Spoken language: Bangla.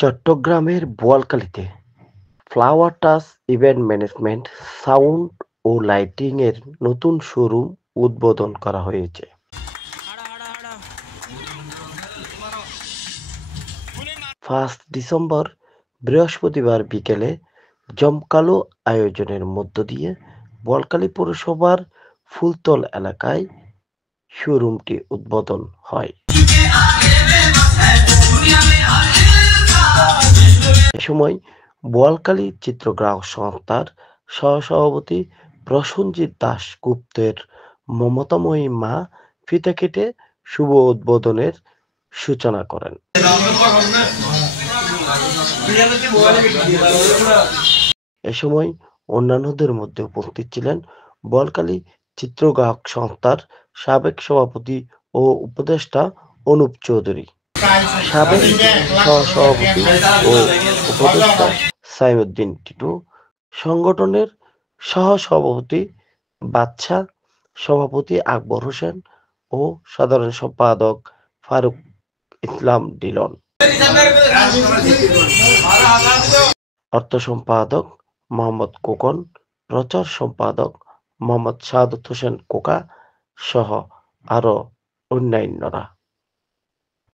চট্টগ্রামের বোয়ালখালীতে flower touch event management, sound ও লাইটিং এর নতুন শোরুম উদ্বোধন করা হয়েছে। 5 ডিসেম্বর বৃহস্পতিবার বিকেলে জমকালো আয়োজনের মধ্য দিয়ে বোয়ালখালী পৌরসভার ফুলতল এলাকায় শোরুমটি উদ্বোধন হয়। এ সময় বোয়ালখালী চিত্রগ্রাহক সংস্থার সহ-সভাপতি প্রসেনজিৎ দাশগুপ্তের মমতাময়ী মা ফিতা কেটে শুভ উদ্বোধনের সূচনা করেন। এ সময় অন্যান্যদের মধ্যে উপস্থিত ছিলেন বোয়ালখালী চিত্রগ্রাহক সংস্থার সাবেক সভাপতি ও উপদেষ্টা অনুপ চৌধুরী, সাবেক সহ-সভাপতি ও উপদেষ্টা সাইমুদ্দিন টিটু, সংগঠনের সহ-সভাপতি বাদশা, সভাপতি আকবর হোসেন ও সাধারণ সম্পাদক ফারুক ইসলাম ডিলন, অর্থ সম্পাদক মোহাম্মদ খোকন, প্রচার সম্পাদক মোহাম্মদ সাদত হোসেন কোকা সহ আরো অন্যান্যরা।